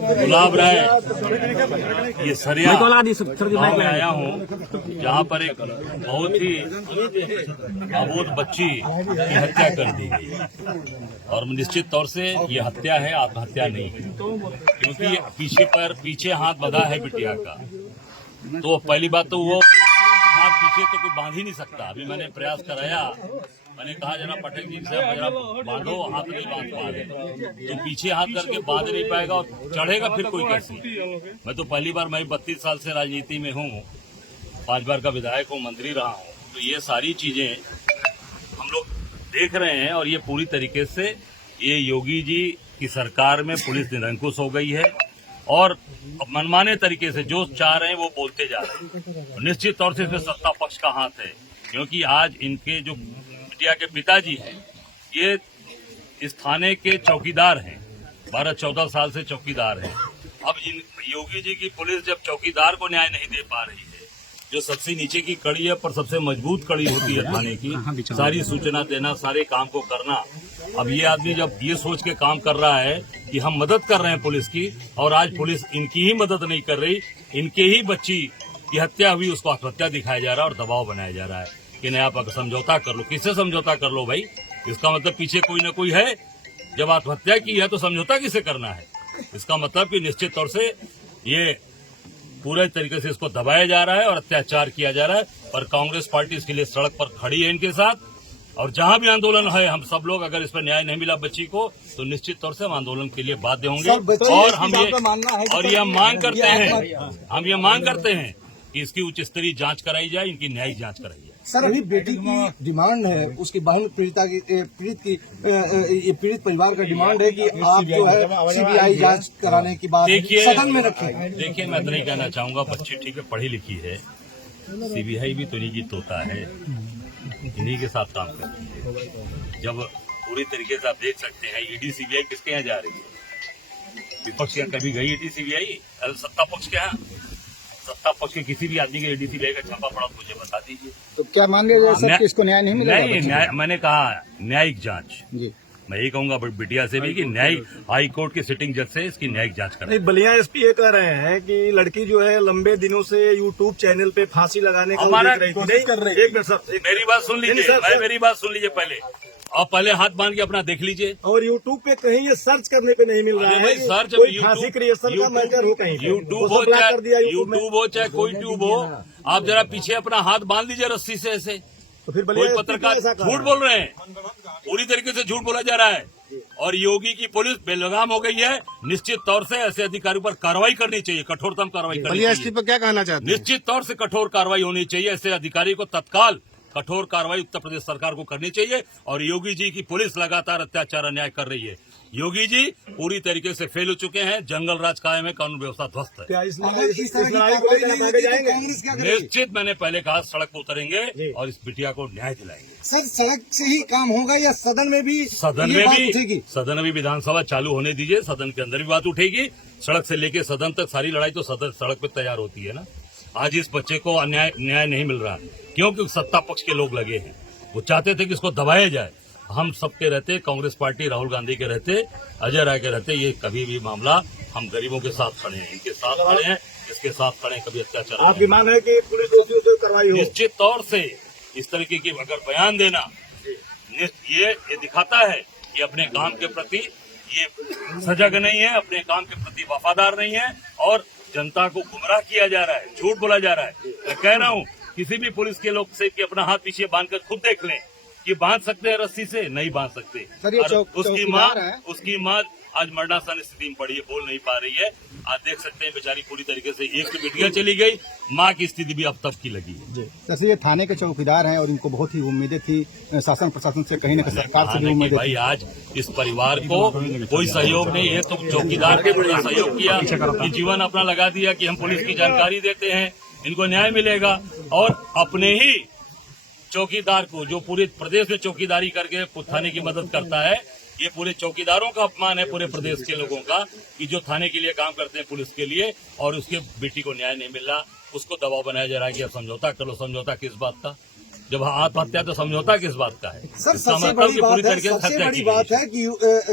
गुलाब राय ये सरिया गांव में आया हूँ, जहाँ पर एक बहुत ही अबोध बच्ची की हत्या कर दी गई और निश्चित तौर से ये हत्या है, आत्महत्या नहीं है, क्योंकि पीछे हाथ बंधा है बिटिया का। तो पहली बात तो वो हाथ पीछे तो कोई बांध ही नहीं सकता। अभी मैंने प्रयास कराया, मैंने कहा जरा पटेल जी से जरा बांधो, हाथ नहीं बांध पा रहे तो पीछे हाथ करके बांध नहीं पाएगा और चढ़ेगा फिर कोई कैसे। मैं तो पहली बार, मैं 32 साल से राजनीति में हूँ, 5 बार का विधायक हूँ, मंत्री रहा हूँ, तो ये सारी चीजें हम लोग देख रहे हैं और ये पूरी तरीके से ये योगी जी की सरकार में पुलिस निरंकुश हो गई है और मनमाने तरीके से जो चाह रहे हैं वो बोलते जा रहे हैं। निश्चित तौर से इसमें सत्ता पक्ष का हाथ है, क्योंकि आज इनके जो बिटिया के पिताजी हैं ये इस थाने के चौकीदार हैं, 12-14 साल से चौकीदार हैं। अब योगी जी की पुलिस जब चौकीदार को न्याय नहीं दे पा रही है, जो सबसे नीचे की कड़ी है पर सबसे मजबूत कड़ी होती है थाने की, सारी सूचना देना, सारे काम को करना। अब ये आदमी जब ये सोच के काम कर रहा है कि हम मदद कर रहे हैं पुलिस की, और आज पुलिस इनकी ही मदद नहीं कर रही, इनके ही बच्ची की हत्या हुई, उसको आत्महत्या दिखाया जा रहा है और दबाव बनाया जा रहा है कि नहीं आप समझौता कर लो। किससे समझौता कर लो भाई? इसका मतलब पीछे कोई न कोई है। जब आत्महत्या की है तो समझौता किसे करना है? इसका मतलब कि निश्चित तौर से ये पूरे तरीके से इसको दबाया जा रहा है और अत्याचार किया जा रहा है। और कांग्रेस पार्टी इसके लिए सड़क पर खड़ी है इनके साथ, और जहां भी आंदोलन है हम सब लोग, अगर इस पर न्याय नहीं मिला बच्ची को तो निश्चित तौर से हम आंदोलन के लिए बाध्य होंगे। और हम ये मांग करते हैं कि इसकी उच्च स्तरीय जांच कराई जाए, इनकी न्यायिक जांच कराई जाए। सर, अभी बेटी की डिमांड है, उसकी बहन पीड़ित परिवार का डिमांड है कि आप जो है सीबीआई जांच कराने की बात सदन में रखें। देखिए, मैं तो नहीं कहना चाहूंगा, बच्ची ठीक है, पढ़ी लिखी है, सीबीआई भी तो इन्हीं की तोता है, इन्हीं के साथ काम करती है। जब पूरी तरीके से आप देख सकते हैं ईडी सीबीआई किसके यहाँ जा रही है? विपक्ष यहाँ कभी गई ईडी सीबीआई? सत्ता पक्ष के यहाँ, सत्ता पक्ष के किसी भी आदमी के ईडी सीबीआई का छापा पड़ा मुझे बता दीजिए। तो क्या मान लीजिए सर कि इसको न्याय नहीं मिलेगा? नहीं, मैंने कहा न्यायिक जांच जी। मैं यही कहूंगा बिटिया से भी कि न्यायिक हाई कोर्ट के सिटिंग जज से इसकी न्यायिक जांच करें। बलिया एसपी ये कह रहे हैं कि लड़की जो है लंबे दिनों से यूट्यूब चैनल पे फांसी लगाने का कोशिश कर रही है। मेरी बात सुन लीजिए, मेरी बात सुन लीजिए पहले, और पहले हाथ बांध के अपना देख लीजिए। और यूट्यूब पे कहीं ये सर्च करने पे नहीं मिल रहा है, सर्च फांसी क्रिएशन का मैटर हो, कहीं यूट्यूब हो चाहे कोई ट्यूब हो, आप जरा पीछे अपना हाथ बांध लीजिए रस्सी से ऐसे। तो फिर कोई पत्रकार झूठ बोल रहे हैं, पूरी तरीके से झूठ बोला जा रहा है और योगी की पुलिस बेलगाम हो गई है। निश्चित तौर से ऐसे अधिकारियों पर कार्रवाई करनी चाहिए, कठोरतम कार्रवाई करनी चाहिए। पर क्या कहना चाहते हैं? निश्चित तौर से कठोर कार्रवाई होनी चाहिए, ऐसे अधिकारी को तत्काल कठोर कार्रवाई उत्तर प्रदेश सरकार को करनी चाहिए। और योगी जी की पुलिस लगातार अत्याचार अन्याय कर रही है। योगी जी पूरी तरीके से फेल हो चुके हैं, जंगल राज कायम है, कानून व्यवस्था ध्वस्त है। निश्चित मैंने पहले कहा सड़क पर उतरेंगे और इस बिटिया को न्याय दिलाएंगे। सर, सड़क से ही काम होगा या सदन में भी? सदन में भी विधानसभा चालू होने दीजिए, सदन के अंदर भी बात उठेगी। सड़क से लेके सदन तक सारी लड़ाई तो सड़क पे तैयार होती है ना। आज इस बच्चे को न्याय नहीं मिल रहा क्योंकि सत्ता पक्ष के लोग लगे हैं, वो चाहते थे कि इसको दबाया जाए। हम सबके रहते, कांग्रेस पार्टी राहुल गांधी के रहते, अजय राय के रहते, ये कभी भी मामला, हम गरीबों के साथ खड़े हैं, इनके साथ खड़े हैं, इसके साथ खड़े हैं, कभी अत्याचार। आपकी मांग है कि पुलिस दोषियों से कार्रवाई हो? निश्चित तौर से इस तरीके की अगर बयान देना ये दिखाता है कि अपने काम के प्रति ये सजग नहीं है, अपने काम के प्रति वफादार नहीं है और जनता को गुमराह किया जा रहा है, झूठ बोला जा रहा है। मैं कह रहा हूँ किसी भी पुलिस के लोग से कि अपना हाथ पीछे बांधकर खुद देख लें कि बांध सकते हैं रस्सी से, नहीं बांध सकते। उसकी माँ आज मरणासन स्थिति में पड़ी है, बोल नहीं पा रही है। आज देख सकते हैं बेचारी पूरी तरीके से, एक तो बिटिया चली गई, माँ की स्थिति भी अब तब की लगी है। जैसे ये थाने के चौकीदार हैं और इनको बहुत ही उम्मीदें थी शासन प्रशासन से, कहीं न कहीं सरकार से भी उम्मीदें। भाई आज इस परिवार को कोई सहयोग नहीं है, तो चौकीदार ने पूरा सहयोग किया कि जीवन अपना लगा दिया कि हम पुलिस की जानकारी देते हैं, इनको न्याय मिलेगा। और अपने ही चौकीदार को, जो पूरे प्रदेश में चौकीदारी करके थाने की मदद करता है, ये पूरे चौकीदारों का अपमान है पूरे प्रदेश के लोगों का कि जो थाने के लिए काम करते हैं पुलिस के लिए, और उसके बेटी को न्याय नहीं मिल रहा, उसको दबाव बनाया जा रहा है कि अब समझौता कर लो। समझौता किस बात का? जब आत्महत्या तो समझौता किस बात का है? सर, सबसे बड़ी बात है कि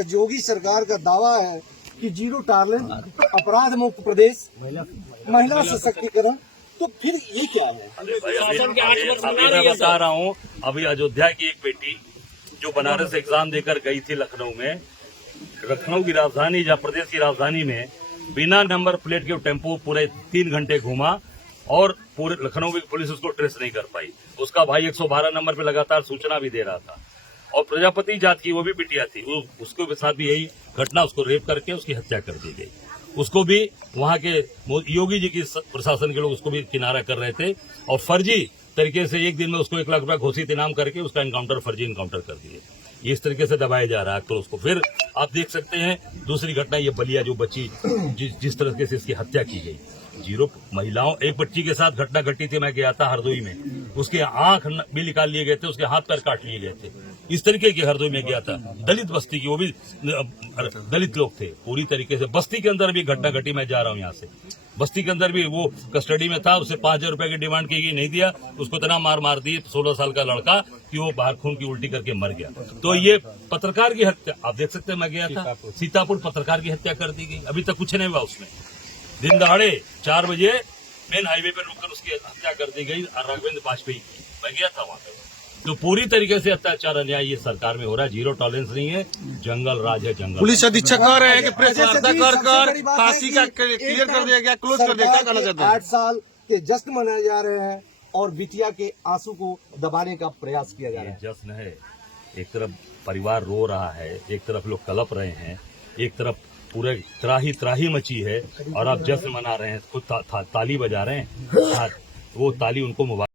योगी सरकार का दावा है कि जीरो टॉलरेंस, अपराध मुक्त प्रदेश, महिला सशक्तिकरण, तो फिर ये क्या है? अभी मैं बता रहा हूँ, अभी अयोध्या की एक बेटी जो बनारस एग्जाम देकर गई थी लखनऊ में, लखनऊ की राजधानी या प्रदेश की राजधानी में बिना नंबर प्लेट के टेम्पो पूरे 3 घंटे घूमा और पूरे लखनऊ की पुलिस उसको ट्रेस नहीं कर पाई। उसका भाई 112 नंबर पे लगातार सूचना भी दे रहा था। और प्रजापति जात की वो भी बिटिया थी, उसके साथ भी यही घटना, उसको रेप करके उसकी हत्या कर दी गई। उसको भी वहां के योगी जी की प्रशासन के लोग उसको भी किनारा कर रहे थे और फर्जी तरीके से एक दिन में उसको 1 लाख रुपया घोषित इनाम करके उसका एनकाउंटर, फर्जी एनकाउंटर कर दिए। ये इस तरीके से दबाया जा रहा है। तो उसको फिर आप देख सकते हैं दूसरी घटना, ये बलिया जो बच्ची जिस तरीके से इसकी हत्या की गई, जीरो महिलाओं, एक बच्ची के साथ घटना घटी थी, मैं गया था हरदोई में, उसके आंख भी निकाल लिए गए थे, उसके हाथ पैर काट लिए गए थे। इस तरीके की हरदोई में गया था, दलित बस्ती की, वो भी दलित लोग थे पूरी तरीके से। बस्ती के अंदर भी घटना घटी, मैं जा रहा हूँ यहाँ से, बस्ती के अंदर भी वो कस्टडी में था, उसे 5,000 रुपए की डिमांड की गई, नहीं दिया, उसको इतना मार दी 16 साल का लड़का कि वो बाहर खून की उल्टी करके मर गया। तो ये पत्रकार की हत्या, आप देख सकते हैं, मैं गया था सीतापुर, पत्रकार की हत्या कर दी गई, अभी तक कुछ नहीं हुआ उसमें। दिन दहाड़े 4 बजे मेन हाईवे पर रुककर उसकी हत्या कर दी गई, राघवेंद्र वाजपेयी, मैं गया था वहां पर। तो पूरी तरीके से अत्याचार, अन्याय ये सरकार में हो रहा है। जीरो टॉलरेंस नहीं है, जंगल राज है, जंगल। पुलिस अधीक्षक कह रहे हैं कि प्रेस वार्ता कर फांसी का क्लियर कर दिया गया, क्लोज कर दिया, क्या कहना चाहते हैं? 8 साल के जश्न मनाए जा रहे हैं और बिटिया के आंसू को दबाने का प्रयास किया जा रहा है। जश्न है, एक तरफ परिवार रो रहा है, एक तरफ लोग कलप रहे हैं, एक तरफ पूरे त्राही मची है और आप जश्न मना रहे हैं, खुद ताली बजा रहे हैं, वो ताली उनको मुबारक।